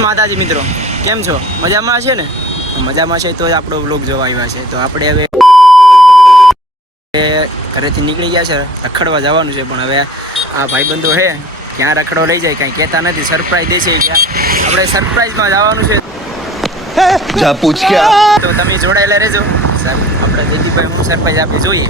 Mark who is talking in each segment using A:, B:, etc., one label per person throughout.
A: માતાજી મિત્રો. કેમ છો? મજામાં છે ને? મજામાં છે તો જ આપણો વ્લોગ જોવા આવ્યા છે. તો આપણે હવે ઘરેથી નીકળી ગયા છે. રખડવા જવાનું છે પણ હવે આ ભાઈબંધો છે ક્યાં રખડો લઈ જાય કાંઈ કહેતા નથી. સરપ્રાઈઝ દેશે ક્યાં. આપણે સરપ્રાઈઝમાં જવાનું છે.
B: પૂછ કે
A: તો તમે જોડાયેલા રહેજો. સાહેબ આપણે જયદીપભાઈ હું સરપ્રાઈઝ આપી જોઈએ.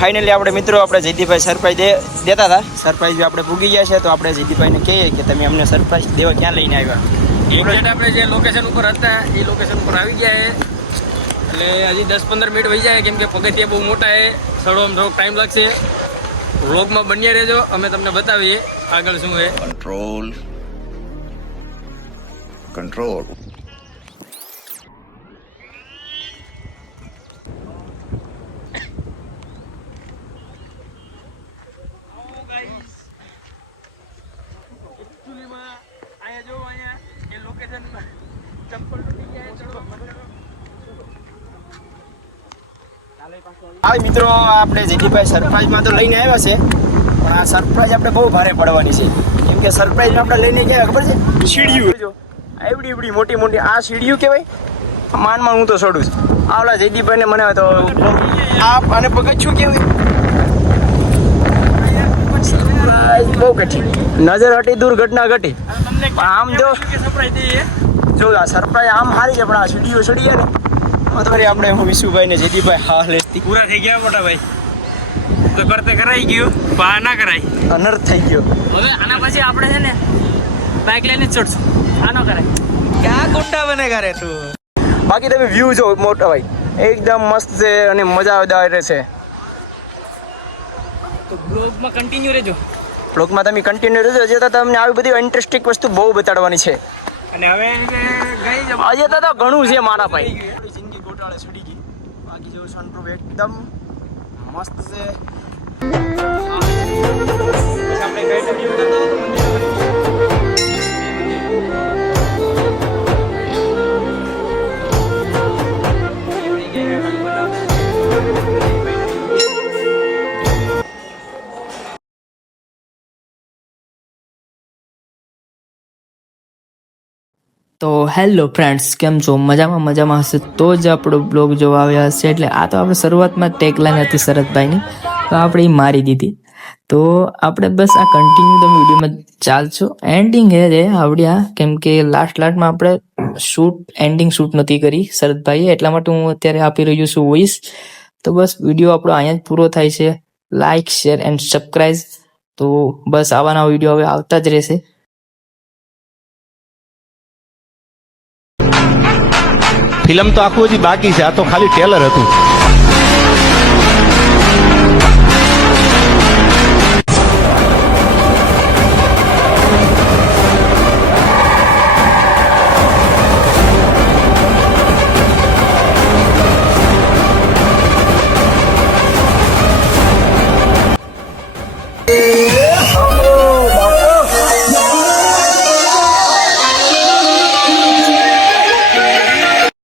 A: ફાઇનલી આપણે મિત્રો આપણે જયદીભાઈ સરપ્રાઈઝ દે દેતા હતા. સરપ્રાઈઝ આપણે પૂગી ગયા છે તો આપણે જયદીભાઈને કહીએ કે તમે અમને સરપ્રાઈઝ દેવા ક્યાં લઈને આવ્યા?
C: આપણે જે લોકેશન ઉપર હતા એ લોકેશન ઉપર આવી ગયા છે. એટલે હજી દસ પંદર મિનિટ વહી જાય કેમ કે પગથિયા બહુ મોટા છે. સડવામાં થોડોક ટાઈમ લાગશે. વ્લોગમાં બન્યા રહેજો અમે તમને બતાવીએ આગળ શું છે.
B: કંટ્રોલ કંટ્રોલ
C: તૂટી ગયા
A: આવી મિત્રો આપણે જીટીભાઈ સરપ્રાઈઝમાં તો લઈને આવ્યા છે. પણ આ સરપ્રાઈઝ આપણે બહુ ભારે પડવાની છે. કેમ કે સરપ્રાઈઝ આપણે લઈને ગયા ખબર છે? સીડીયું. એવડી એવડી મોટી મોટી. આ સીડીયું કહેવાય? માનમાં હું તો છોડું છું. આ ઓલા જયદીપભાઈને મને તો આપ અને પગથિયું કહેવાય? સરપ્રાઈઝ બહુ કઠિન. નજર હટી દુર્ઘટના ઘટી. આમ જો.
C: સરપ્રાઈઝ
A: જો આ સરપ્રાઈઝ આમ હારી છે પણ આ સીડીઓ ગયા ને. અત્યારે આપણે હું વિશુભાઈ ને જયદીપભાઈ હા લેતી.
C: પૂરા થઈ ગયા મોટા ભાઈ. તો કરતે કરાઈ ગયું બા ના કરાય.
A: અનર્થ થઈ ગયો.
D: હવે આના પછી આપણે છે ને બાઇક લઈને ચડશું. આ ન કરાય.
A: ક્યાં ગુંડા બને કરે તું? બાકી તમે વ્યૂ જો મોટા ભાઈ. એકદમ મસ્ત છે અને મજાદાર છે.
D: તો બ્લોગમાં કન્ટિન્યુ રહેજો.
A: બ્લોગમાં તમે કન્ટિન્યુ રહેજો. અજય દાદા તમને આવી બધી ઇન્ટરેસ્ટિંગ વસ્તુ બહુ બતાડવાની છે.
C: અને હવે
A: અજય દાદા ઘણું છે મારા ભાઈ. જિંદગી ગોટાળે છૂટી ગઈ. બાકી જેવું સનપ્રૂફ એકદમ મસ્ત છે. આપણે તો
E: હેલો ફ્રેન્ડ્સ કેમ છો? મજામાં મજામાં હશે તો જ આપણો બ્લોગ જોવા આવ્યા હશે. એટલે આ તો આપણે શરૂઆતમાં ટેકલાઈન હતી શરદભાઈની, તો આપણે એ મારી દીધી. તો આપણે બસ આ કન્ટિન્યુ તમે વિડીયોમાં ચાલશો. એન્ડિંગ હે રે આવડ્યા. કેમ કે લાસ્ટ લાસ્ટમાં આપણે શૂટ એન્ડિંગ શૂટ નથી કરી શરદભાઈએ. એટલા માટે હું અત્યારે આપી રહ્યો છું વોઇસ તો બસ વીડિયો આપણો અહીંયા જ પૂરો થાય છે. લાઇક શેર એન્ડ સબસ્ક્રાઈબ તો બસ આવાના વીડિયો હવે આવતા જ રહેશે.
F: ફિલ્મ તો આખું હજી બાકી છે આ તો ખાલી ટેલર હતું.